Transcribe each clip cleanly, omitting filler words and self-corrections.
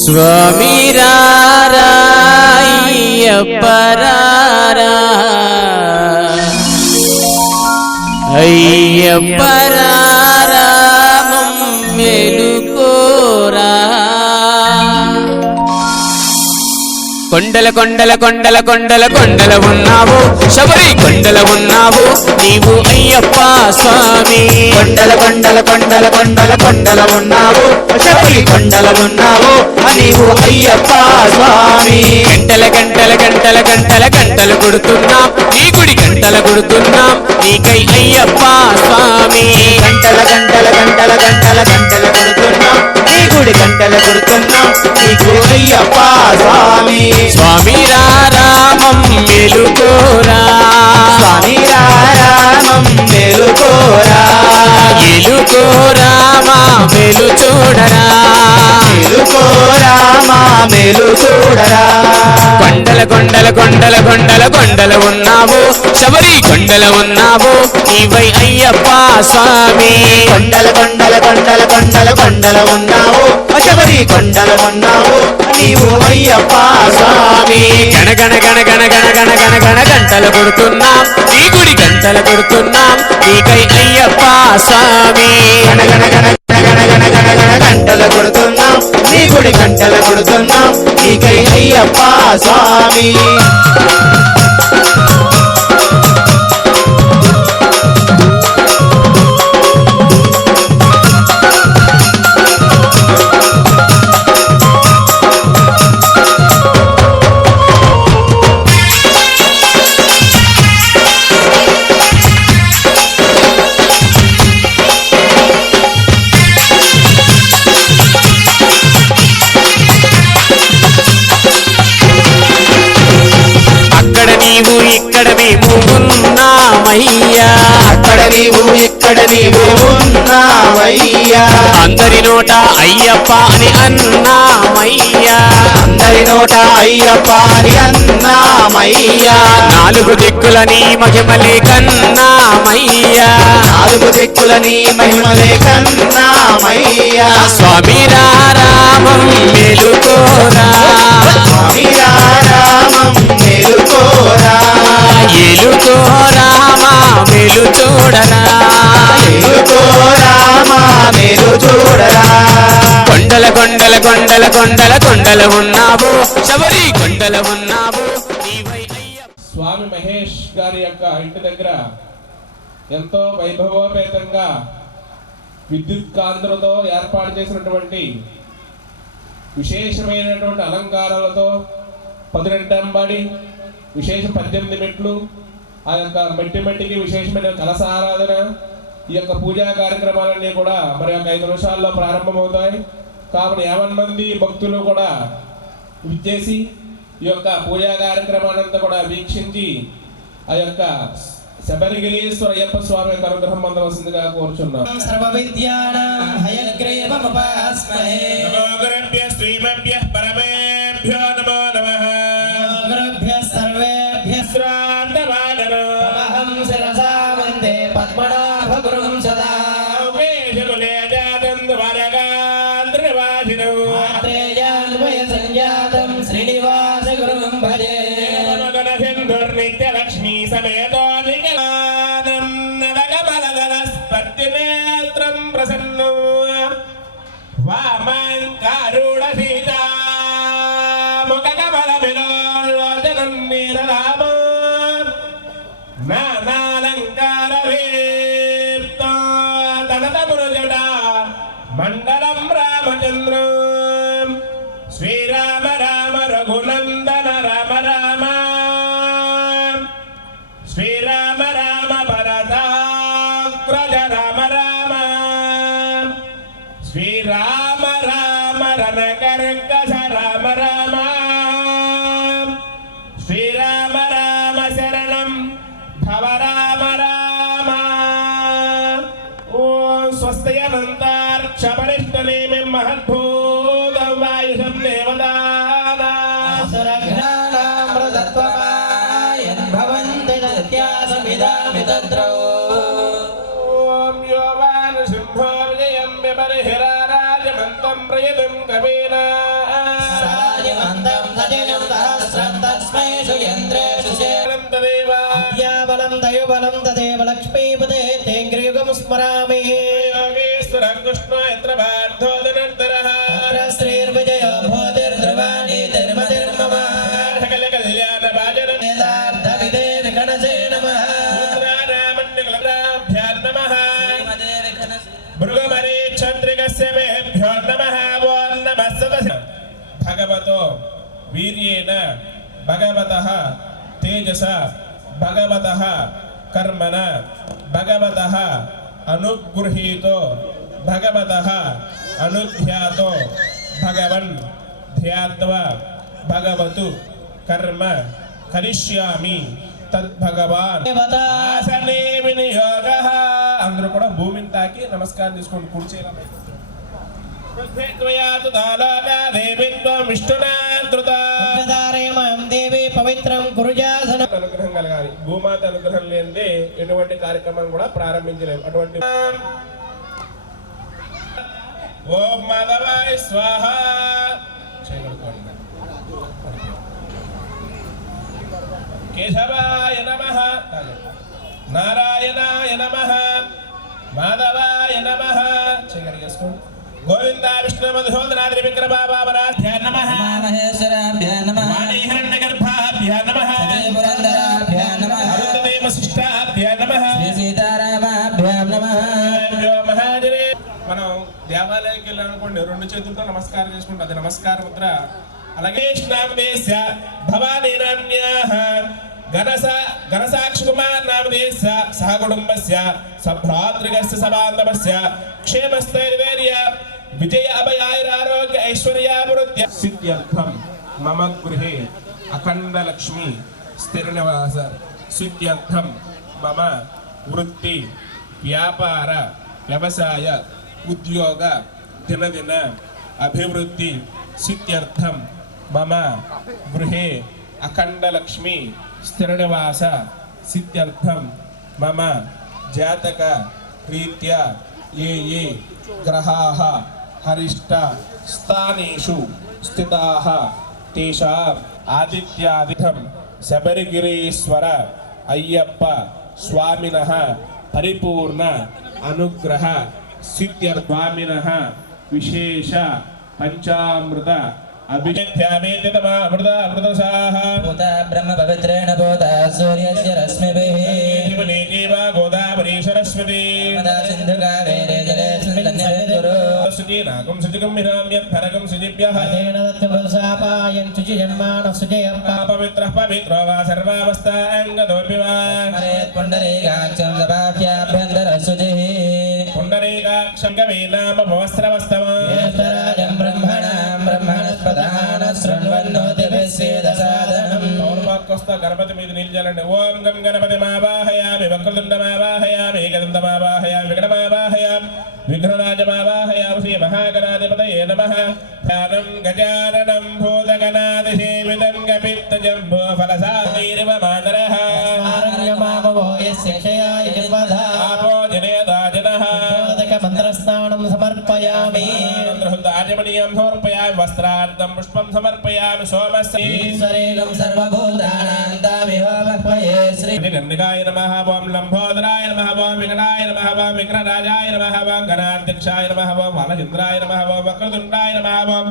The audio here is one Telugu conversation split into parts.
స్వామి రారా అయ్యప్ప రారా అయ్యప్ప రారా మమ్మేలుకోరా కొండల కొండల కొండల కొండల కొండల ఉన్నావు శబరి కొండల ఉన్నావు నీవు అయ్యప్ప స్వామి కొండల కొండల కొండల కొండల కొండల ఉన్నావు శబరి కొండల ఉన్నావు నీవు అయ్యప్ప స్వామి గంటల గంటల గంటల గంటల గంటలు కొడుతున్నాం నీ గుడి గంటలు కొడుతున్నాం నీకై అయ్యప్ప స్వామి గంటల గంటల గంటల గంటల గంటలు కొడుతున్నాం నీ గుడి గంటలు కొడుతున్నాం నీకు అయ్యప్ప స్వామి స్వామి రామం మెలుకోరా స్వామి రామం మెలుకోరా ఎలుకోరా మా మెలు చూడరా మెలుకోరా మా మెలు చూడరా కొండల కొండల కొండల కొండల కొండల ఉన్నావు శబరి కొండల ఉన్నావు నీవై అయ్యప్ప స్వామి కొండల కొండల కొండల కొండల కొండల ఉన్నావు శబరి కొండల ఉన్నావు నీవు అయ్యప్ప స్వామి. గణ గణ గణ గణ గణ గణ గణ గణ గంటలు కొడుతున్నాం నీ గుడి గంటలు కొడుతున్నాం నీకై అయ్యప్ప స్వామి. గణ గణ గణ గణ గణ గణ గణ గంటలు కొడుతున్నాం నీ గుడి గంటలు కొడుతున్నాం నీకై అయ్యప్ప స్వామి. ఇక్కడ మేము ఉన్నామయ్యా అక్కడ నీవు ఇక్కడ నీవు ఉన్నావయ్యా. అందరి నోట అయ్యప్ప అని అన్నామయ్యా అందరి నోట అయ్యప్ప అని అన్నామయ్యా. నాలుగు దిక్కుల నీ మహిమలే కన్నామయ్యా నాలుగు దిక్కుల నీ మహిమలే కన్నామయ్యా. స్వామి రామం మేలుకోరా స్వామి రామం మేలుకోరా ఏలుకోరామా మేలు చూడరా మేలుకోరామా మేలు చూడరా. కొండల కొండల కొండల కొండల కొండల ఉన్నావు శబరి కొండల ఉన్నావు నీవై అయ్యప్ప. స్వామి మహేష్ గారి యొక్క ఇంటి దగ్గర ఎంతో వైభవోపేతంగా విద్యుత్ కాంతులతో ఏర్పాటు చేసినటువంటి విశేషమైనటువంటి అలంకారాలతో 12 అంబాడి విశేష 18 మెట్లు ఆ యొక్క మెట్టికి విశేషమైన కలశారాధన ఈ యొక్క పూజా కార్యక్రమాలన్నీ కూడా మరి యొక్క 5 నిమిషాల్లో ప్రారంభమవుతాయి. కాబట్టి 50 మంది భక్తులు కూడా విచ్చేసి ఈ యొక్క పూజా కార్యక్రమానంతా కూడా వీక్షించి ఆ యొక్క శబరిగిరీశ్వర అయ్యప్ప స్వామి యొక్క అనుగ్రహం పొందవలసిందిగా కోరుచున్నాం. సర్వ విద్యానాం హయగ్రీవముపాస్మహే నమో గురుభ్యః శ్రీమభ్యః పరమేభ్యో నమో నమః. గురుభ్యః సర్వేభ్యః శ్రాంతవాదనో అహం శిరసా వందే పద్మనాభ గురుం సదా ఉపేషకులే జాతంద్వరగాంధ్రవాసినో ఆత్రేయాన్వయ సంజాతం శ్రీనివాస గురుం భజే నిత్యలక్ష్మీ సమేతో నవగమలదలస్పర్తినేత్రం ప్రసన్నో వామాంకారుణ సీతా ముఖకమల విలోచనం నీరలాభో నానాలంకార వేప్తో తనతమురుజట మండలం రామచంద్రం శ్రీరామ రామ రఘునందన రామ రామ శ్రీరామ రామ భరతాగ్రజ రామ రామ శ్రీరామ రామ రణకర్కశ రామ రామ శ్రీరామ రామ శరణం భవ రామ రామ. ఓం స్వస్తియనంతార్క్షపరిష్టనేమి మహద్భూతం వాయుషం దేవదానా సురఘ్నామృతత్వమాయన్ భవంతి నిత్యాసమిదామి తద్రౌ ఓం యోవాను సింహో విజయం విపరిహిరారాజమంతం ప్రయతం కవీనా సరాజమంతం సజనం సహస్రం తస్మైషు యంత్రేషు తదేవ విద్యాబలం దయోబలం తదేవ లక్ష్మీపదే తేంగ్రియుగం స్మరామి యోగేశ్వర కృష్ణ యత్ర బార్ధోదనంతరః శ్రీర్విజయో భూతిర్ధ్రువాణి తిర్మతిర్మమ సకల కళ్యాణ భాజనం వేదార్థవిదే వికణసే నమః పుత్రారామణ్యకులభ్యాం నమః భృగుమరీ చంద్రికస్య మేభ్యో నమః ఓం నమః సదస భగవతో వీర్యేన భగవతః తేజస భగవతః కర్మణ భగవతః అనుగృహీతో భగవతః అనుధ్యాతో భగవన్ ధ్యాత్వా భగవతు కర్మ కరిష్యామి తద్భగవాన్ ఆసనే వినియోగః. అందరూ కూడా భూమిని తాకి నమస్కారం చేసుకోండి. కూర్చేలా దేవి పవిత్రం గురుజాసన అనుగ్రహం కలగాలి. భూమాత అనుగ్రహం లేనిదే ఎటువంటి కార్యక్రమం కూడా ప్రారంభించలేము. అటువంటి ఓం మాధవాయ స్వాహ. కేశవాయ నమః, నారాయణాయ నమః, మాధవాయ నమః. గోవింద విష్ణు మధుసూదనాద్రి విక్రమాభావరాభ్య నమః, మహేశ్వరాభ్య నమః, వాణీహిరణ్యగర్భాభ్య నమః, పురందరాభ్య నమః, అరుంధతీ వశిష్ఠాభ్య నమః, శ్రీ సీతారామాభ్య నమః. మహాజనే. మనం దేవాలయానికి వెళ్ళాలనుకోండి, రెండు చేతులతో నమస్కారం చేసుకుంటాం, అది నమస్కార ముద్ర. అలాగే నామదేశ భవానీ నామ్యాః గణసాక్షి కుమార్ నామదేశ సహ కుటుంబస్య సభ్రాతృగస్య సబాంధవస్య క్షేమస్థైర్య విజయ అభయాయురారోగ్య ఐశ్వర్యాభివృద్ధ్య సిద్ధ్యర్థం మమ గృహే అఖండ లక్ష్మి స్థిర నివాస సిద్ధ్యర్థం మమ వృత్తి వ్యాపార వ్యవసాయ ఉద్యోగ దినదిన అభివృద్ధి సిద్ధ్యర్థం మమ గృహే అఖండ లక్ష్మి స్థిర నివాస సిద్ధ్యర్థం మమ జాతక రీత్యా ఏ గ్రహాः హరిష్ట స్థానేషు స్థితాः తేషాం ఆదిత్యాదిథం శబరిగిరీశ్వర అయ్యప్ప స్వామినః పరిపూర్ణ అనుగ్రహ సిద్ధ్యర్థామినః విశేష పంచామృత అభిషేక్యామేతితమామృతామృతసాః భూత బ్రహ్మ పవిత్రేణ భూత సూర్యస్య రశ్మిభిః జీవనేకేవా గోదావరీ సరస్వతి నర్మదా సింధు కావేరీ జలేస్మిన్ సన్నిధిర్కురు. సుజీనాగం సుజగం విరామ్యత్పరగం సుజిభ్యః పవిత్రః పవిత్రో వా సర్వావస్థాంగతోऽపి వా స్మరేత్ పుండరీకాక్షం సభాభ్యాభ్యంతరశుచిః. పుండరీకాక్షం కవే నామ భవస్త్రవస్తమా జ్యేష్ఠరాజం బ్రహ్మణాం బ్రహ్మణస్పదాన శృణ్వన్నోతిభిస్సేదసాదనం. పౌర్ణమాకొస్తా గణపతి మీద నిలిచాలండి. ఓం గం గణపతి మావాహయామి వక్రతుండమావాహయామి ఏకదంతమావాహయామి విఘ్నమావాహయామి విఘ్నరాజమావాహయామి శ్రీ మహాగణాధిపతయే నమః. ధ్యానం గజాననం భూతగణాదిసేవితం కపిత్తజంబో ఫలసాదీరివ మాతరః ఆరణ్యమామవో యస్య క్షయాయ జన్మధా. ఆపో జనేదాజనః మంత్రస్నానం సమర్పయామి. ఆచమనీయం సమర్పయామి వస్త్రార్థం పుష్పం సమర్పయామి సోమస్య ఈశ్వరేణం సర్వభూతానాం తామిహోమహ్మయే శ్రీ. గంధికాయ నమః ఓం లంబోదరాయ నమః ఓం విఘ్నాయ నమః ఓం విఘ్నరాజాయ నమః ఓం గణాధ్యక్షాయ నమః ఓం బాలచంద్రాయ నమః ఓం వక్రతుండాయ నమః ఓం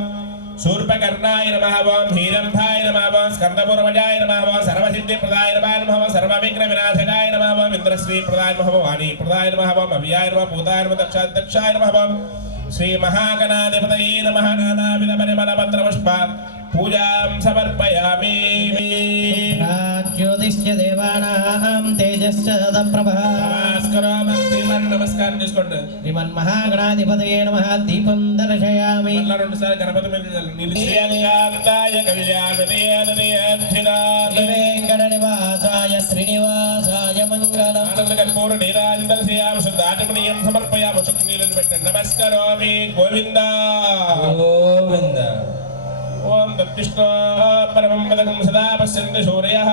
శూర్పకర్ణాయ నమః ఓం హీరంభాయ నమః ఓం స్కందపూర్వజాయ నమః ఓం సర్వసిద్ధిప్రదాయ నమః ఓం సర్వవిఘ్న వినాశకాయ నమః ఓం ఇంద్రశ్రీప్రదాయ నమః ఓం వాణీప్రదాయ నమః ఓం అవ్యాయ నమః భూతాయ నమః దక్షాధ్యక్షాయ నమః ఓం శ్రీ మహాగణాధిపతయే నమః. నానావిధ పరిమళ మంత్రపుష్ప పూజాం సమర్పయామి. జ్యోతిష్య దేవానాం తేజశ్చ తదప్రభా. నమస్కారం చేసుకోండి. శ్రీమన్మహాగణాధిపతయే నమః. దీపం దర్శయామి. మళ్ళా రెండు సార్లు గణపతి మీద నిలిచి వెంకట నివాసాయ శ్రీనివాసాయ మంగళం. కర్పూర నీరాజనం శ్రీయామ శుద్ధాచమనీయం సమర్పయామ శుక్లీలను పెట్టండి. నమస్కరోమి గోవింద గోవింద. ఓం దత్తిష్ఠో పరమం పదకం సదా పశ్యంతి సూర్యః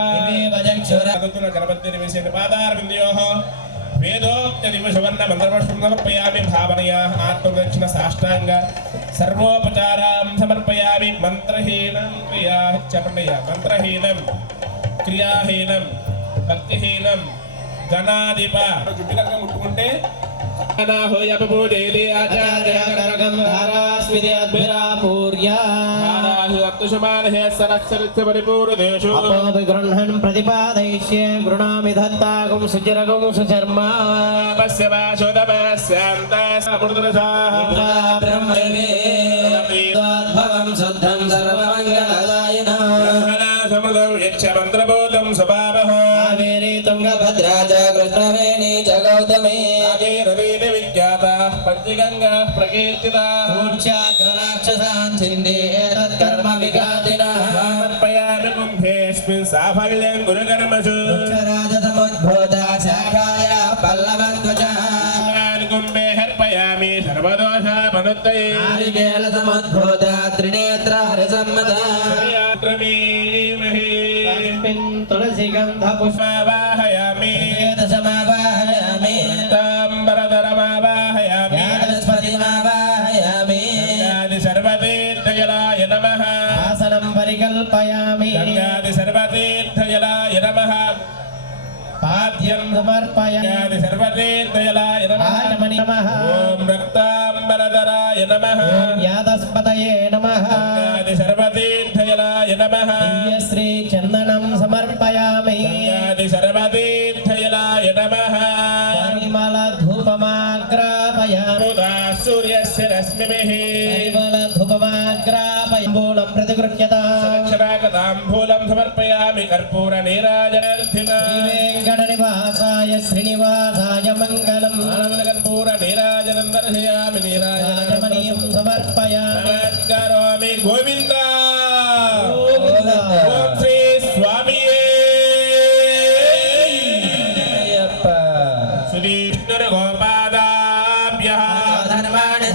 గణపతిని వేసేటి పాదారవిందయోః వేదోక్తదివసువర్ణ మంత్రపుష్పం సమర్పయామి. భావనయా ఆత్మదక్షిణ సాష్టాంగ సర్వోపచారాం సమర్పయామి. మంత్రహీనం క్రియా చెప్పండి. మంత్రహీనం క్రియాహీనం భక్తిహీనం గణాధిప జుట్టుకరగా ముట్టుకుంటే గృహన్ ప్రతిపాదయిష్యే గృణామి దత్తాగం సుచిరగం సుచర్మా. బ్రహ్మేద్భవం శుద్ధం సర్వమంగళదాయినం. మంత్రబోధం స్వభావః కావేరీ తుంగభద్రా చ కృష్ణవేణీ చ గౌతమీ. విఖ్యాత పంచగంగా ప్రకీర్తిత ఊర్ధ్యాగ్రరాక్షసాన్ సింధే తత్కర్మ విఘాతినః. సమర్పయామి కుంభేస్మిన్ సాఫల్యం గురుకర్మసు రాజసముద్భూత శాఖాయ పల్లవధ్వజః. కుంభే హర్పయామి సర్వదోషాపనుత్తయే నారికేళ సముద్భూత త్రినేత్ర హరిసమ్మతః. తులసి గంధ పుష్పవాహయామి పుష్పవాహయామి. తాంబరధరమావాహయామి బృహస్పతిమావాహయామి. సమర్పయామి గంగాది సర్వతీర్థజలాయ నమః పాద్యం సమర్పయామి గంగాది సర్వతీర్థజలాయ నమః ఆచమని నమః ఓం రక్తాంబరధరాయ నమః ఓం యాదస్పతయే నమః గంగాది సర్వతీర్థజలాయ నమః దివ్యశ్రీ చందనం సమర్పయామి గంగాది సర్వతీర్థజలాయ నమః పరిమళ ధూపమాగ్రాపయామి సూర్యస్య రశ్మిభిః పరిమళ ధూపమాగ్రాపయామి మూలం ప్రతిగృహ్యత అక్షరాగతాంబూలం సమర్పయామి కర్పూర నీరాజనార్థినా శ్రీవేంకట నివాసాయ శ్రీనివాసాయ మంగళం కర్పూర నీరాజనం దర్శయామి రాజమణీయం సమర్పయామి నమస్కారామి గోవింద గోవింద. ఓం శ్రీ స్వామియే సుధీష్ణురగోపాదాభ్యః ధర్మాణి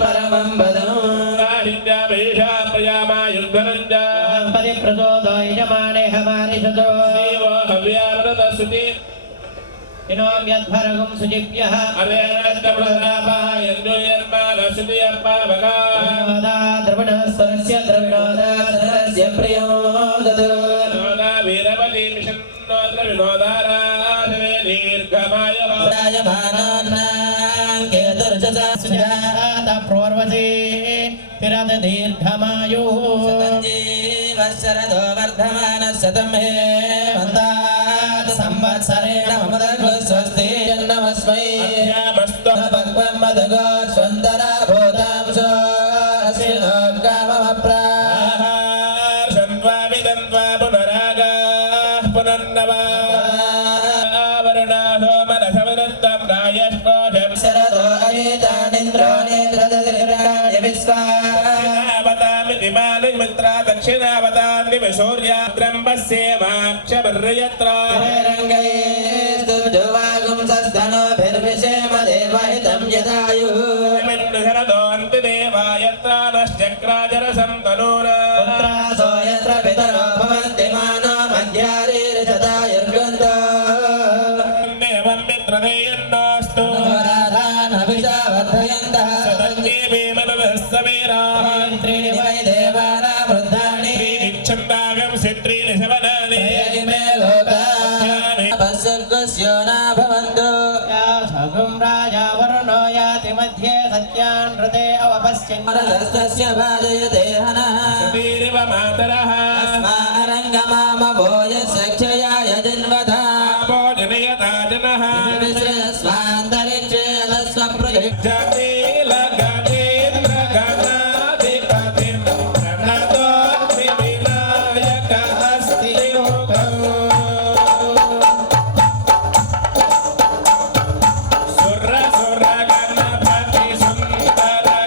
పరమం పది ప్రచోదయమానే హమారి సదో వినోమ్యద్భరగం సుజిభ్యః ద్రవిణస్వరస్య ద్రవిణోదాసరస్య ప్రియో దదో ప్రోర్వసే తిరద దీర్ఘమాయు శరదో వర్ధమాన శతం హే వందాత్ సంవత్సరేణ మమదగ్గు స్వస్తి నమస్మై భగవం మదగో స్వందరా భూతాంశో అస్మినో కామమప్రా శరదో అయేతానింద్రో నేత్రదశిరాయ విశ్వా దక్షిణావతాన్ని సూర్యాద్రంబస్యేమాక్షర్యత్ర రంగైస్తుజవాగుం సస్తనోభిర్విషేమ దేవహితం యదాయుః శరదోంతి దేవాయత్రానశ్చక్రాజరసం తనూనా పుత్రాసో యత్ర పితరో భవంతి మానో మధ్యారీర్జతాయుర్గంధో దేవం మిత్రదేయన్నోస్తు రాధానభిషావర్ధయంతః సతంజీవేమనవస్సమేరాః త్రీణి వై దేవానా వృద్ధాని ఛందాగం సిత్రీని శవనాని మే లోకాః పశుగస్యోనా భవంతు సగం రాజా వరుణో యాతి మధ్యే సత్యాన్ హృదే అవపశ్యన్ రస్తస్య భాజయతే హనః సుధీరివ మాతరః స్మారంగమామభోయ సఖ్యయాయ జన్వధా భోజనయతా జనః స్వాంతరిక్షే స్వప్రజ జనీలగణేంద్ర గణాధిపతిం ప్రణతోస్మి వినాయకః సుర సుర గణపతి సుందర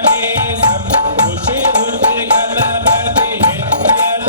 కేశం ఋషి ఋషి గణపతి హిత్యల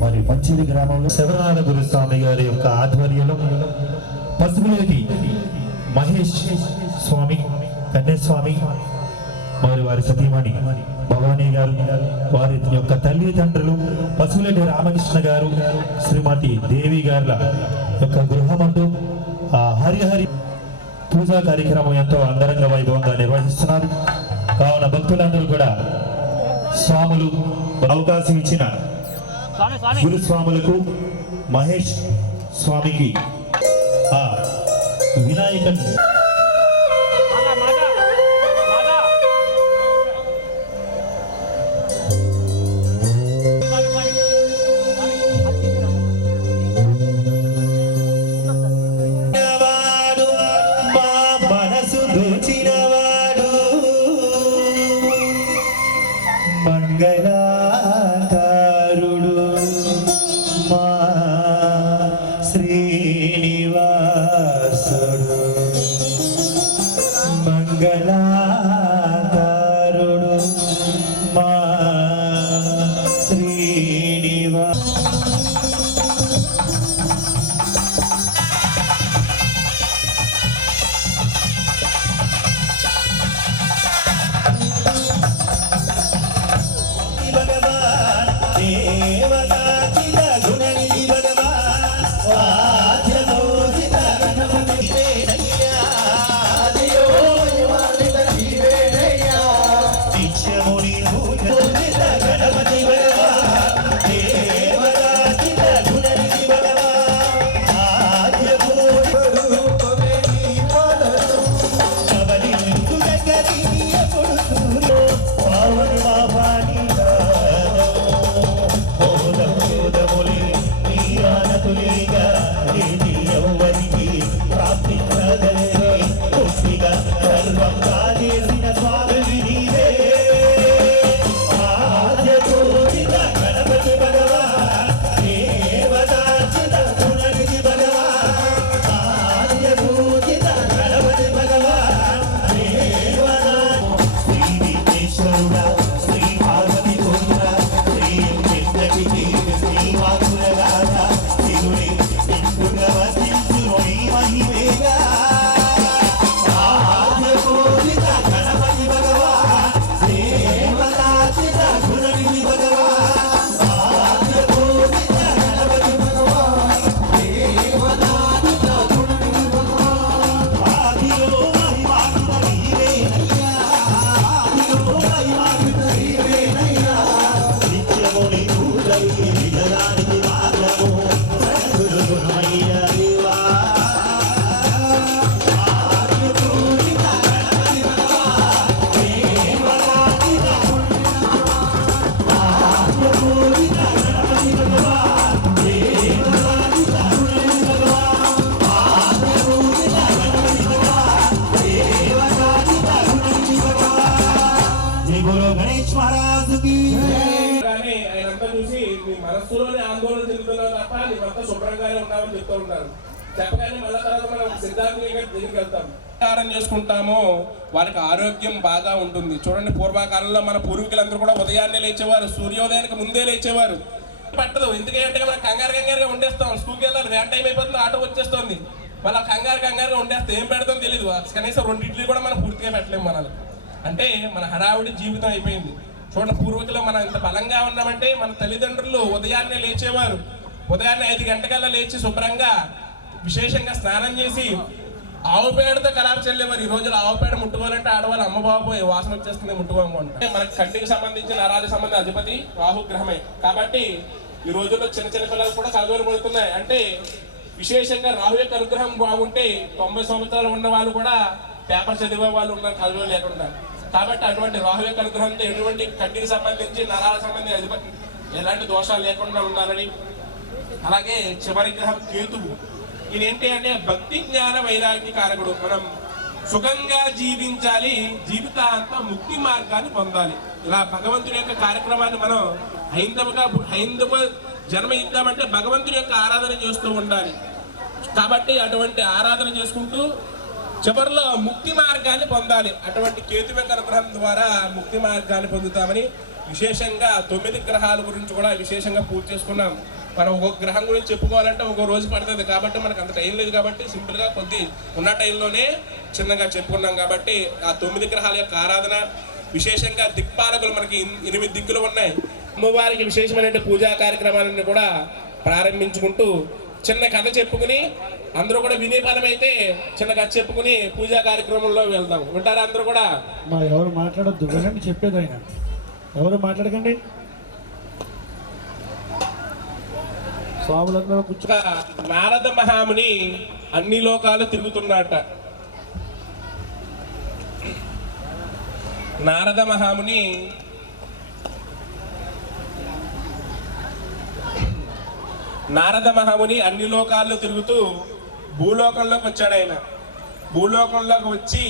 మరి మంచిది గ్రామంలో శివనారాయణ గురుస్వామి గారి యొక్క ఆధ్వర్యంలో పసుపులేటి మహేష్ స్వామి కన్యస్వామి మరి వారి సతీమణి భవానీ గారు వారి యొక్క తల్లిదండ్రులు పసుపులేటి రామకృష్ణ గారు శ్రీమతి దేవి గారుల యొక్క గృహమందు హరిహరి పూజా కార్యక్రమం ఎంతో అంగరంగ వైభవంగా నిర్వహిస్తున్నారు. కావున భక్తులందరూ కూడా స్వాములు అవకాశం ఇచ్చిన గురుస్వాములకు మహేష్ స్వామికి ఆ వినాయకన్ జగదానికి మార్గము సద్గురు గుణమయ్య దేవా కానీ ఆయనంతా చూసి నీ మనస్సులోనే ఆందోళన చెందుతున్నావు తప్ప నీవంతా శుభ్రంగానే ఉన్నామని చెప్తూ ఉంటారు. చెప్పగానే మళ్ళా తర్వాత మనం సిద్ధార్థ దగ్గరికి వెళ్తాం. ఆహారం చేసుకుంటామో వాళ్ళకి ఆరోగ్యం బాగా ఉంటుంది. చూడండి, పూర్వకాలంలో మన పూర్వీకులందరూ కూడా ఉదయాన్నే లేచేవారు, సూర్యోదయానికి ముందే లేచేవారు. పట్టదు ఎందుకంటే మనం కంగారుగా ఉండేస్తాం. స్కూల్కి వెళ్ళాలి, వ్యాన్ టైం అయిపోతుంది, ఆటో వచ్చేస్తుంది, మళ్ళీ కంగారుగా ఉండేస్తే ఏం పెడతాం తెలియదు. కనీసం 2 ఇడ్లీ కూడా మనం పూర్తిగా పెట్టలేము. మనల్ని అంటే మన హడావుడి జీవితం అయిపోయింది. చూడండి, పూర్వీకులు మనం ఇంత బలంగా ఉన్నామంటే మన తల్లిదండ్రులు ఉదయాన్నే లేచేవారు. ఉదయాన్నే 5 గంటకల్లా లేచి శుభ్రంగా విశేషంగా స్నానం చేసి ఆవు పేడతో కలాప చెల్లేవారు. ఈ రోజుల్లో ఆవు పేడ ముట్టుకోవాలంటే ఆడవాళ్ళు అమ్మ బాబు వాసన వచ్చేస్తుంది ముట్టుకోమంటే. మనకి కంటికి సంబంధించిన నరాలకు సంబంధించిన అధిపతి రాహుగ్రహమే కాబట్టి ఈ రోజుల్లో చిన్న చిన్న పిల్లలు కూడా కలవలు పడుతున్నాయి. అంటే విశేషంగా రాహు యొక్క అనుగ్రహం బాగుంటే 90 సంవత్సరాలు ఉన్న వాళ్ళు కూడా పేపర్ చదివే వాళ్ళు ఉన్నారు కలవలు లేకుండా. కాబట్టి అటువంటి రాహు యొక్క అనుగ్రహంతో ఎటువంటి కంటికి సంబంధించి నరాలకు సంబంధించి అధిపతి ఎలాంటి దోషాలు లేకుండా ఉండాలని. అలాగే చివరి గ్రహం కేతువు. ఇదేంటి అంటే భక్తి జ్ఞాన వైరాగ్య కారకుడు. మనం సుఖంగా జీవించాలి, జీవితాంతం ముక్తి మార్గాన్ని పొందాలి. ఇలా భగవంతుడి యొక్క కార్యక్రమాన్ని మనం హైందవ జన్మ ఇద్దామంటే భగవంతుడి యొక్క ఆరాధన చేస్తూ ఉండాలి. కాబట్టి అటువంటి ఆరాధన చేసుకుంటూ చివరిలో ముక్తి మార్గాన్ని పొందాలి. అటువంటి కేతు యొక్క అనుగ్రహం ద్వారా ముక్తి మార్గాన్ని పొందుతామని విశేషంగా 9 గ్రహాల గురించి కూడా విశేషంగా పూజ చేసుకున్నాం. మనం ఒక్కొక్క గ్రహం గురించి చెప్పుకోవాలంటే ఒక్కొక్క రోజు పడుతుంది కాబట్టి మనకు అంత టైం లేదు. కాబట్టి సింపుల్గా కొద్ది ఉన్న టైంలోనే చిన్నగా చెప్పుకున్నాం. కాబట్టి ఆ 9 గ్రహాల యొక్క ఆరాధన విశేషంగా దిక్పాలకులు మనకి 8 దిక్కులు ఉన్నాయి. అమ్మవారికి విశేషమైన పూజా కార్యక్రమాలను కూడా ప్రారంభించుకుంటూ చిన్న కథ చెప్పుకుని అందరూ కూడా వినే ఫలమైతే చిన్న కథ చెప్పుకుని పూజా కార్యక్రమంలో వెళ్దాం. ఉంటారా అందరూ కూడా? ఎవరు మాట్లాడొద్దు, వినండి చెప్పేది. ఆయన ఎవరు మాట్లాడకండి. స్వాములందరూ కూర్చో. నారద మహాముని అన్ని లోకాలు తిరుగుతున్నట. నారద మహాముని అన్ని లోకాల్లో తిరుగుతూ భూలోకంలోకి వచ్చాడు. ఆయన భూలోకంలోకి వచ్చి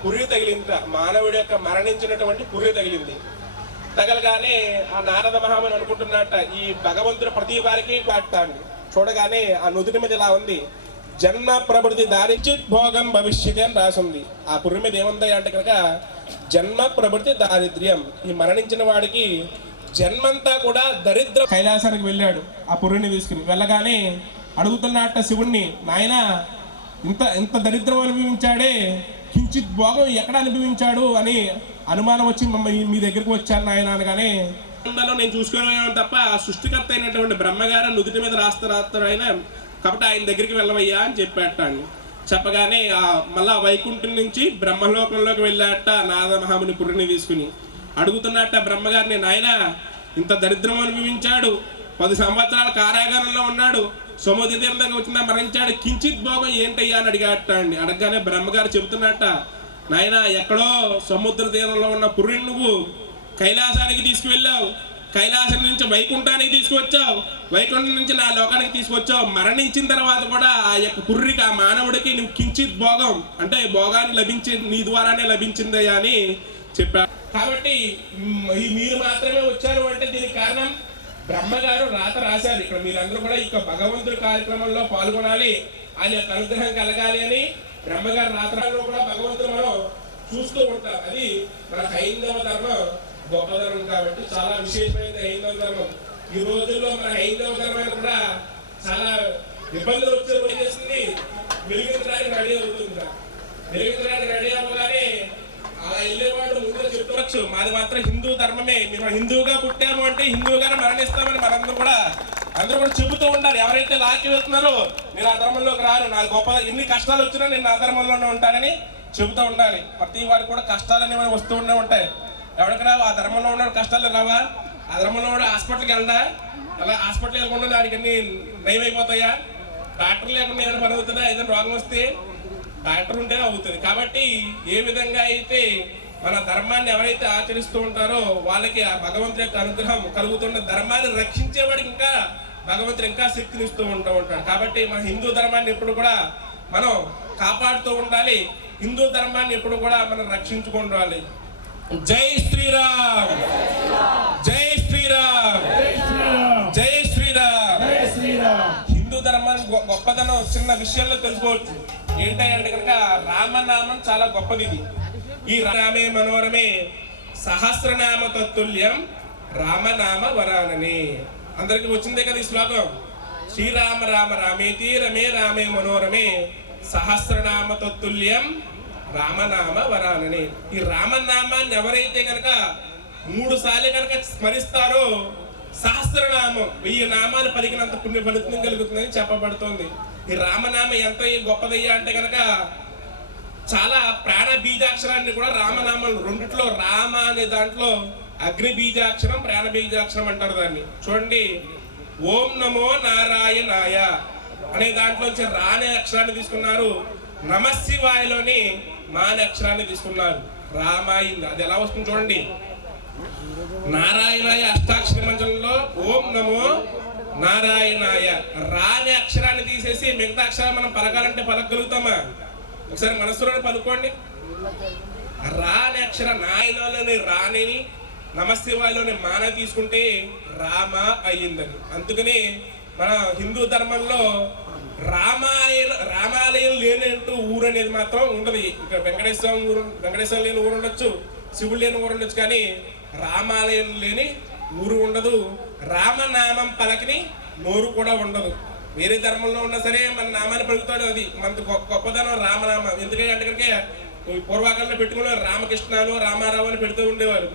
పుర్రి తగిలింది. మానవుడి యొక్క మరణించినటువంటి పుర్రి తగిలింది. తగలగానే ఆ నారద మహాముని అనుకుంటున్నట్ట, ఈ భగవంతుడు ప్రతి వారికి పాడతాడు. చూడగానే ఆ నుదుటి మీద ఇలా ఉంది, జన్మ ప్రవృత్తి దారిచిత్ భోగం భవిష్యత్ అని రాసింది. ఆ పుర్రి మీద ఏముంది అంటే కనుక జన్మ ప్రవృత్తి దారిద్ర్యం. ఈ మరణించిన వాడికి జన్మంతా కూడా దరిద్రం. కైలాసానికి వెళ్ళాడు ఆ పుర్రిని తీసుకుని. వెళ్ళగానే అడుగుతున్నట్ట శివుణ్ణి, నాయన ఇంత దరిద్రం అనుభవించాడే, కించిత్ భోగం ఎక్కడ అనుభవించాడు అని అనుమానం వచ్చి మీ దగ్గరికి వచ్చాను నాయన అనగానే, నేను చూసుకోలేను తప్ప సృష్టికర్త అయినటువంటి బ్రహ్మగారు నుదుటి మీద రాస్తారు ఆయన, కాబట్టి ఆయన దగ్గరికి వెళ్ళవయ్యా అని చెప్పాట. చెప్పగానే మళ్ళా వైకుంఠం నుంచి బ్రహ్మలోకంలోకి వెళ్ళాట నారద మహాముని పుర్రిని తీసుకుని. అడుగుతున్నట్ట బ్రహ్మగారిని, నాయన ఇంత దరిద్రం అనుభవించాడు, 10 సంవత్సరాల కారాగారంలో ఉన్నాడు, సముద్ర తీరం దగ్గర వచ్చిందా మరణించాడు, కించిత్ భోగం ఏంటయ్యా అని అడిగాట అండి. అడగగానే బ్రహ్మగారు చెబుతున్నట్ట, నాయన ఎక్కడో సముద్ర తీరంలో ఉన్న పుర్రిని నువ్వు కైలాసానికి తీసుకువెళ్ళావు, కైలాసం నుంచి వైకుంఠానికి తీసుకువచ్చావు, వైకుంఠం నుంచి నా లోకానికి తీసుకొచ్చావు. మరణించిన తర్వాత కూడా ఆ యొక్క పుర్రికి, ఆ మానవుడికి నువ్వు కించిత్ భోగం అంటే భోగాన్ని నీ ద్వారానే లభించిందయ్యా అని చెప్పారు. కాబట్టి మీరు మాత్రమే వచ్చారు అంటే దీనికి కారణం బ్రహ్మగారు రాత రాశారు. ఇక్కడ మీరందరూ కూడా ఇక భగవంతుడి కార్యక్రమంలో పాల్గొనాలి, ఆయన యొక్క అనుగ్రహం కలగాలి అని బ్రహ్మగారు రాత్రాల్లో కూడా భగవంతుడు మనం చూస్తూ ఉంటాం. అది మన హైందవ ధర్మం గొప్ప ధర్మం కాబట్టి చాలా విశేషమైన హైందవ ధర్మం. ఈ రోజుల్లో మన హైందవ ధర్మాన్ని కూడా చాలా ఇబ్బందులు వచ్చే చేసింది. వెలిగించడానికి రెడీ అవుతుంది. వెలిగించడానికి రెడీ అవ్వగానే అలా వెళ్ళేవాడు ముందుగా చెప్తవచ్చు, మాది మాత్రం హిందూ ధర్మమే, మేము హిందువుగా పుట్టాము అంటే హిందువుగానే మరణిస్తామని అందరూ కూడా చెబుతూ ఉండాలి. ఎవరైతే లాక్కి వెళ్తున్నారో మీరు ఆ ధర్మంలోకి రారు, నాకు గొప్ప ఎన్ని కష్టాలు వచ్చినా నేను ఆ ధర్మంలోనే ఉంటానని చెబుతూ ఉండాలి. ప్రతి వాడికి కూడా కష్టాలన్నీ మనం వస్తూ ఉంటాయి. ఎవరికి రావు? ఆ ధర్మంలో ఉన్న కష్టాలు రావా? ఆ ధర్మంలో హాస్పిటల్కి వెళ్దా? అలా హాస్పిటల్ వెళ్ళకుండా దానికి అన్ని నయం అయిపోతాయా? డాక్టర్ లేకుండా ఏమైనా పని అవుతుందా? ఏదైనా రోగం వస్తే డాక్టర్ ఉంటేనే అవుతుంది. కాబట్టి ఏ విధంగా అయితే మన ధర్మాన్ని ఎవరైతే ఆచరిస్తూ ఉంటారో వాళ్ళకి ఆ భగవంతుడి యొక్క అనుగ్రహం కలుగుతున్న, ధర్మాన్ని రక్షించేవాడికి ఇంకా భగవంతుడు ఇంకా శక్తిని ఇస్తూ ఉంటాడు. కాబట్టి మన హిందూ ధర్మాన్ని ఎప్పుడు కూడా మనం కాపాడుతూ ఉండాలి. హిందూ ధర్మాన్ని ఎప్పుడు కూడా మనం రక్షించుకోవాలి. జై శ్రీరామ్, జై శ్రీరామ్, జై శ్రీరామ్. హిందూ ధర్మాన్ని గొప్పదనం చిన్న విషయంలో తెలుసుకోవచ్చు. ఏంటంటే కనుక రామనామం చాలా గొప్పది. ఈ రామే మనోరమే సహస్రనామ తత్తుల్యం రామనామ వరానని అందరికి వచ్చిందే కదా ఈ శ్లోకం. శ్రీరామ రామ రామేతి రమే రామే మనోరమే సహస్రనామ తత్తుల్యం రామనామ వరానని. ఈ రామనామాన్ని ఎవరైతే కనుక 3 సార్లు కనుక స్మరిస్తారో సహస్రనామం 1000 నామాలు పలికినంత పుణ్య ఫలితం కలుగుతుందని చెప్పబడుతోంది. ఈ రామనామం ఎంత గొప్పదయ్యా అంటే కనుక చాలా ప్రాణ బీజాక్షరాన్ని కూడా రామనామం రెండిట్లో, రామ అనే దాంట్లో అగ్ని బీజాక్షరం, ప్రాణ బీజాక్షరం అంటారు దాన్ని. చూడండి, ఓం నమో నారాయణాయ అనే దాంట్లోంచి రా అనే అక్షరాన్ని తీసుకున్నారు, నమశివాయలోని మా అనే అక్షరాన్ని తీసుకున్నారు, రామాయింది. అది ఎలా వస్తుంది చూడండి. నారాయణాయ అష్టాక్షరి మంత్రంలో ఓం నమో నారాయణాయ రా అనే అక్షరాన్ని తీసేసి మిగతా అక్షరాలు మనం పలకాలంటే పలకగలుగుతామా? ఒకసారి మనసులోనే పలుకోండి. రా అనే అక్షరం నాయనలోని రానేని, నమశివాయలోని మాన తీసుకుంటే రామ అయ్యిందని. అందుకని మన హిందూ ధర్మంలో రామాలయం లేనంటూ ఊరు అనేది మాత్రం ఉండదు. ఇక్కడ వెంకటేశ్వరం లేని ఊరు ఉండొచ్చు, శివుడు లేని ఊరు ఉండొచ్చు, కానీ రామాలయం లేని ఊరు ఉండదు. రామనామం పలకని నోరు కూడా ఉండదు. వేరే ధర్మంలో ఉన్నా సరే మన నామాన్ని పలుకుతాడు. అది మన గొప్పదనం రామనామం. ఎందుకంటే కనుక పూర్వకాలంలో పెట్టుకునే రామకృష్ణను రామారావు అని పెడుతూ ఉండేవారు.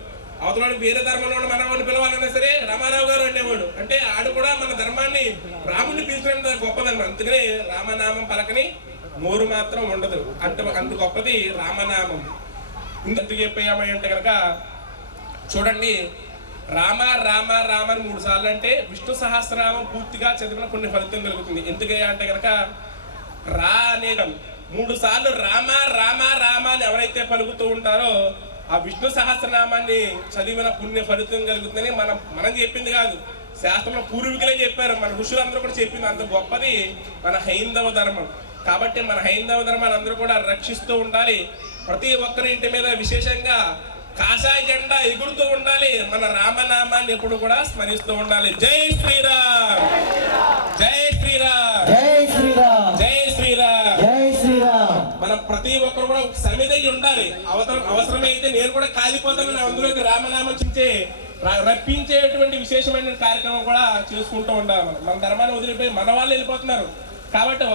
అవతల వేరే ధర్మంలో ఉన్న మనవాడిని పిలవాలన్నా సరే రామారావు గారు అనేవాడు. అంటే ఆడు కూడా మన ధర్మాన్ని రాముడిని పిలిచిన గొప్పదనం. అందుకనే రామనామం పలకని నోరు మాత్రం ఉండదు. అంత గొప్పది రామనామం. ఇంతకు చెప్పామని అంటే కనుక చూడండి, రామ రామ రామ అని 3 సార్లు అంటే విష్ణు సహస్రనామం పూర్తిగా చదివిన కొన్ని ఫలితం కలుగుతుంది. ఎందుకయ్యా అంటే కనుక రా అనే 3 సార్లు రామ రామ రామ అని ఎవరైతే పలుకుతూ ఉంటారో ఆ విష్ణు సహస్రనామాన్ని చదివిన పుణ్య ఫలితం కలుగుతుందని మనం చెప్పింది కాదు, శాస్త్రంలో పూర్వీకులే చెప్పారు. మన ఋషులందరూ కూడా చెప్పింది. అంత గొప్పది మన హైందవ ధర్మం. కాబట్టి మన హైందవ ధర్మాన్ని అందరూ కూడా రక్షిస్తూ ఉండాలి. ప్రతి ఒక్కరి ఇంటి మీద విశేషంగా కాషాయ జెండా ఎగురుతూ ఉండాలి. మన రామనామాన్ని ఎప్పుడు కూడా స్మరిస్తూ ఉండాలి. జై శ్రీరామ్, జై శ్రీరామ్, జై శ్రీరామ్, జై శ్రీరామ్, జై శ్రీరామ్. మనం ప్రతి ఒక్కరు కూడా సమిధై ఉండాలి. అవసరమైతే నేను కూడా కాలిపోతాను, అందులోకి రామనామం రప్పించేటువంటి విశేషమైన కార్యక్రమం కూడా చేసుకుంటూ ఉండాలి. మన ధర్మాన్ని వదిలిపోయి మన వాళ్ళు వెళ్ళిపోతున్నారు. కాబట్టి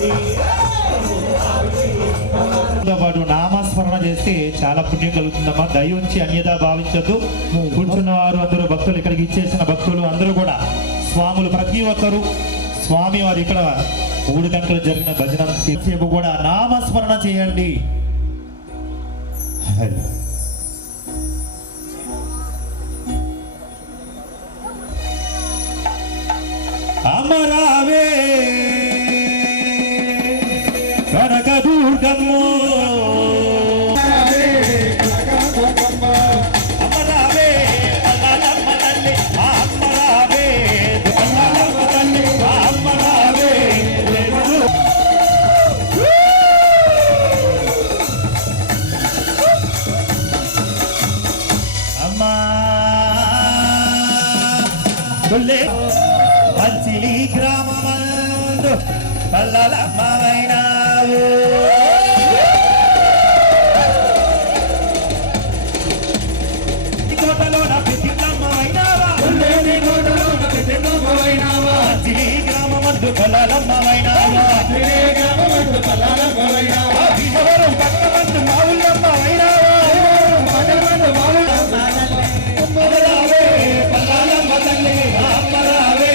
Hey! దాంతో పాటు నామస్మరణ చేస్తే చాలా పుణ్యం కలుగుతుందమ్మా. దయ ఉంచి అన్యదా భావించద్దు. కూర్చున్న వారు అందరూ భక్తులు, ఇక్కడికి ఇచ్చేసిన భక్తులు అందరూ కూడా స్వాములు, ప్రతి ఒక్కరు స్వామి వారు ఇక్కడ 3 గంటలు జరిగిన భజన సేపు కూడా నామస్మరణ చేయండి. అమరావే కనకదుర్గమ్మో, అమరావే అల్లమ్మ తల్లి, అమరావే అల్లమ్మ తల్లి, అమరావే. అమ్మా పంచిలి గ్రామమందు పల్లలమ్మవైనావు, కోటలోన పెద్దమ్మవైనావా, పంచిలి గ్రామమందు పల్లలమ్మవైనావా, భీమవరం పట్టమందు మావుళ్ళమ్మవైనావా, అమరావే పల్లలమ్మ తల్లి, అమరావే.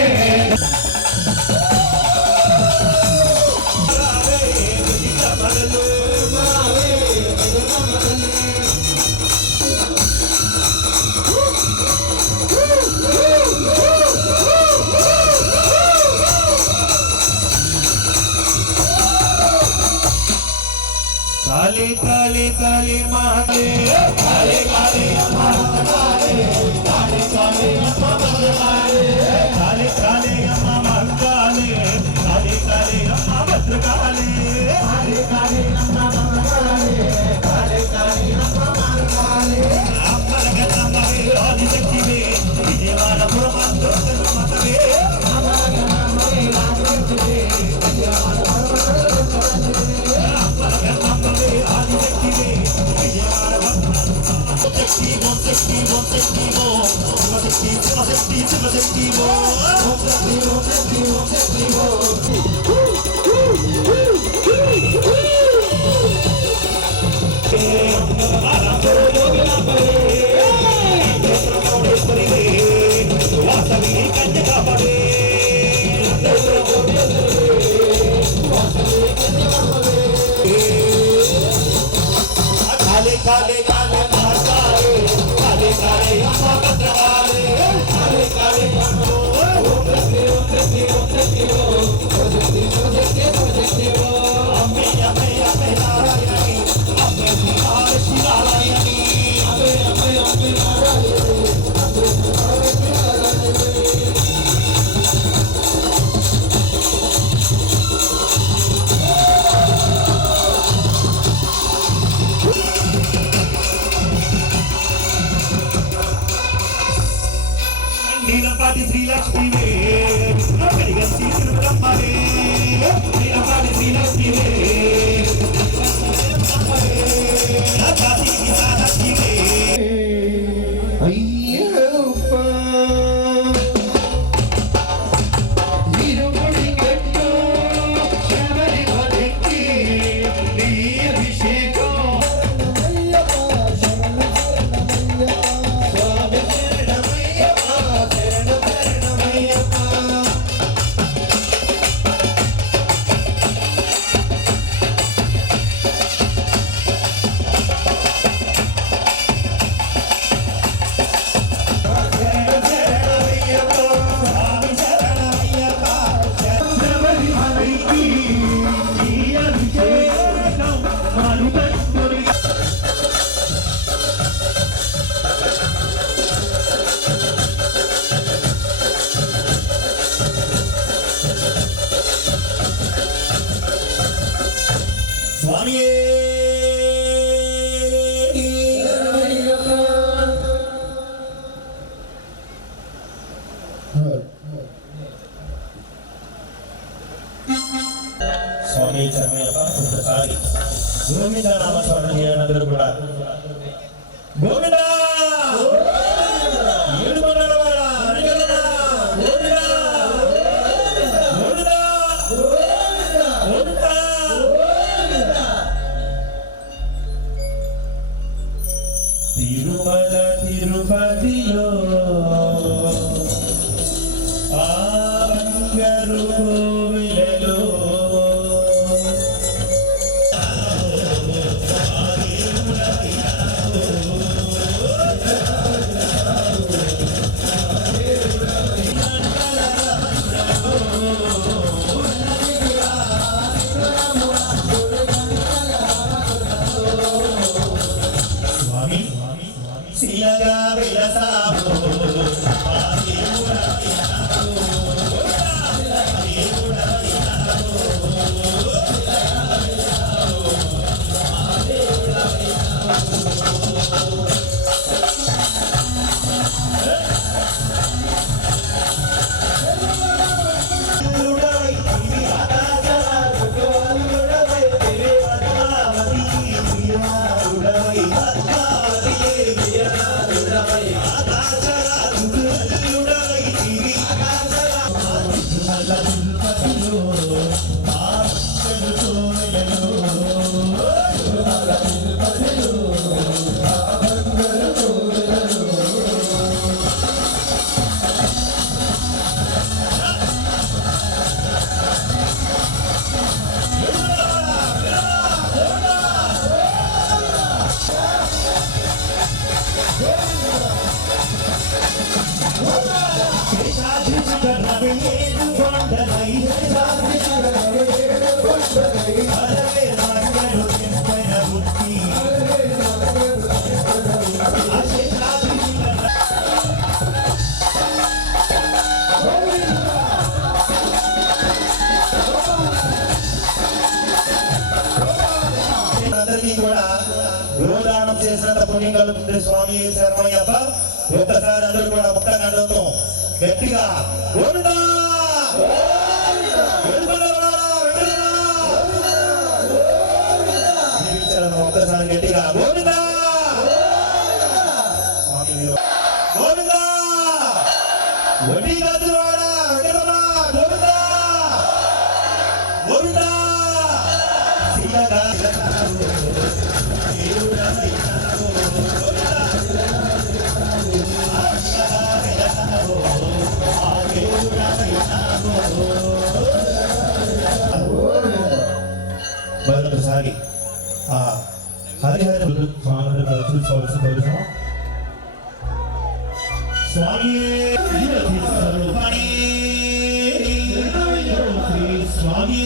కాళీ కాళీ కాళీ మాతే, కాళీ కాళీ అమ్మ కాళీ, కాళీ కాళీ అమ్మ భద్రకాళీ, కాళీ కాళీ అమ్మ మంగాళీ, కాళీ కాళీ అమ్మ భద్రకాళీ, కాళీ కాళీ అమ్మ భద్రకాళీ, కాళీ కాళీ అమ్మ మంగాళీ. అమ్మలగన్నమ్మవే ఆదిశక్తివే, విజయవాడపురం అందరూ మతవే, అమ్మలగన్నమ్మవే ఆదిశక్తివే, అమ్మలగన్నమ్మవే ఆదిశక్తివే, విజయవాడపురం శక్తి ఓం శక్తి ఓం శక్తి ఓం శివశక్తి శివశక్తి శివశక్తి ఓం శక్తి ఓం శక్తి ఓం శక్తి వాసవి కన్యకాపదే కాళీ కాళీ కాళీ మహాకాళీ, కాళీ కాళీ అమ్మ భద్రకాళీ, కాళీ కాళీ ఓం శక్తి ఓం శక్తి ఓం శక్తి ఓం శక్తి ఓం శక్తి ఓం శక్తి అమ్మే అమ్మే అమ్మే నారాయణి, అమ్మే శ్రీ నారాయణి, అమ్మే అమ్మే అమ్మే నారాయణి, అమ్మే శ్రీ నారాయణి. నీలపాటి శ్రీలక్ష్మివే, వెలిగంచి తిరుమలమ్మవే, నీలపాటి శ్రీలక్ష్మివే, జాతి విశాలక్ష్మివే. అయ్యప్ప ఇరుముడి గట్టు శబరిమలకి నీ అభిషేకం, స్వామి శరణమయ్యప్ప, శరణమయ్యప్ప. స్వామియే స్వామి చర్మయ్యప్ప ఒక్కసారి గోవింద నామస్మరణ చేయాలందరూ కూడా. గోవింద ఏడు మండల వాడ అడిగలనా, గోవింద గోవింద గోవింద తిరుమల తిరుపతిలో ఆ బంగారు కోవిలలో శిలగా విలసాము కూడా గోదానం చేసినంత పుణ్యం కలుగుతుంది స్వామి శరణమయ్యప్ప. ఒక్కసారి అందరూ కూడా ముక్త కండంతో గట్టిగా గోవిందా ఒక్కసారి గట్టిగా గోవిందా స్వామి గోవిందా వడ్డీ కాదువాడా వెంకటరమణ గోవిందా గోవిందా మరొకసారి ఆ హరిహర స్వామి స్వామి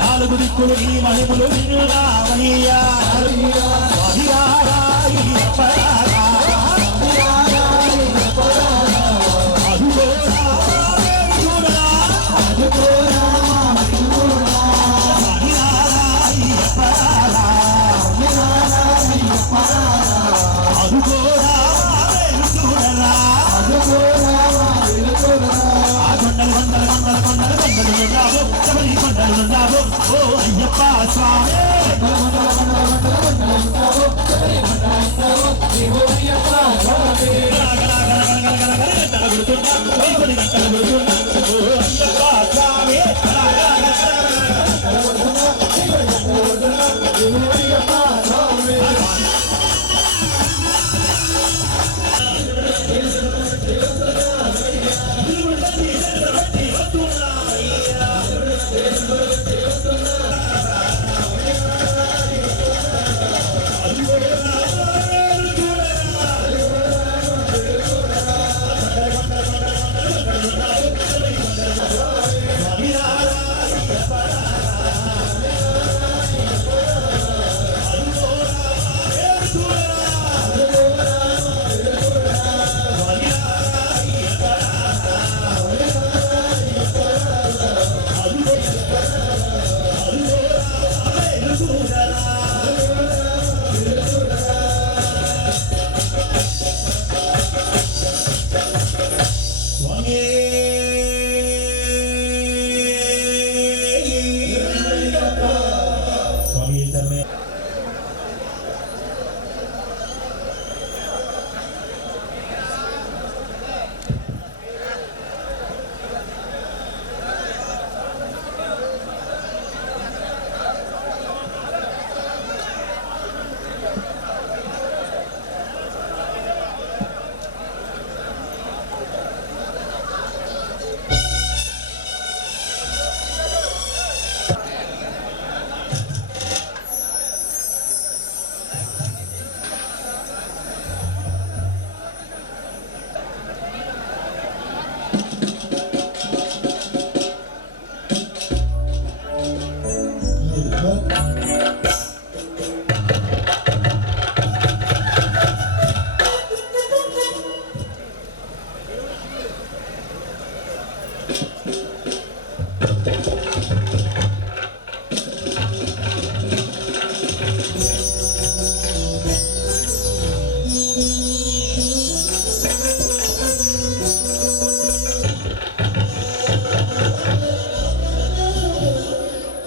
నాలుగు దిక్కులు ఈ మహిములు వినురామయ్యా ఉన్నావు ఓ అయ్యప్ప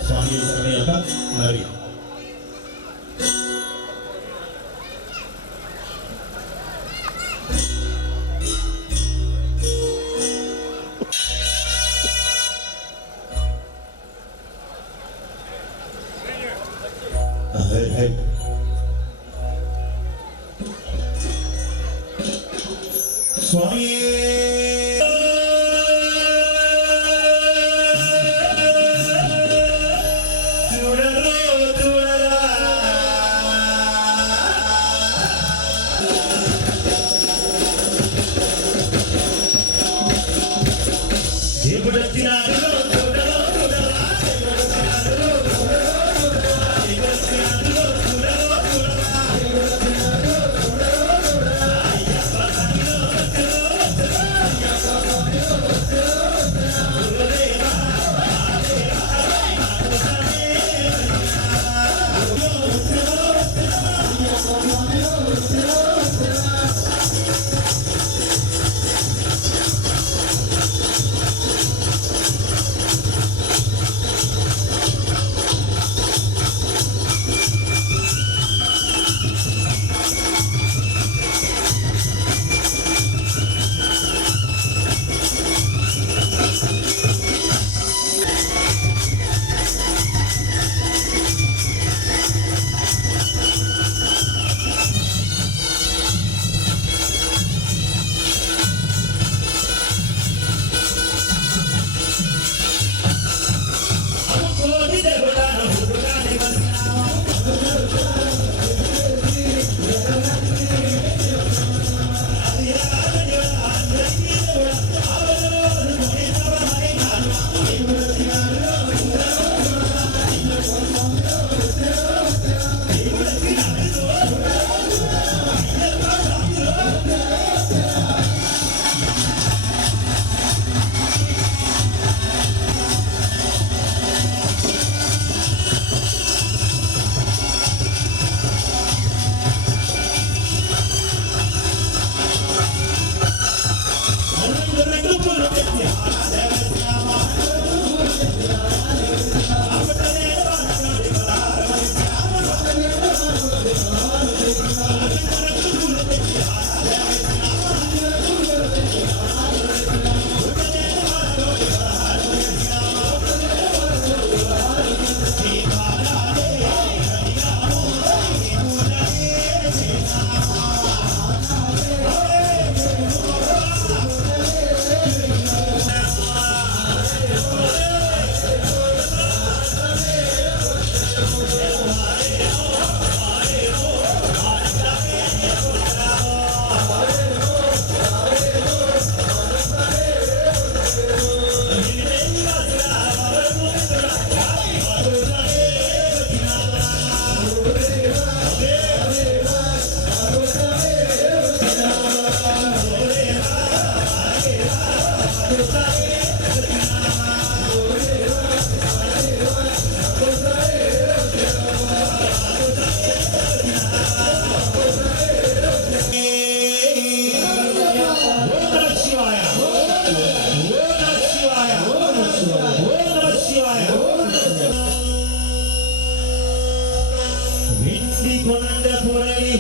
స్వామి మరి స్వామి కొండ పురళి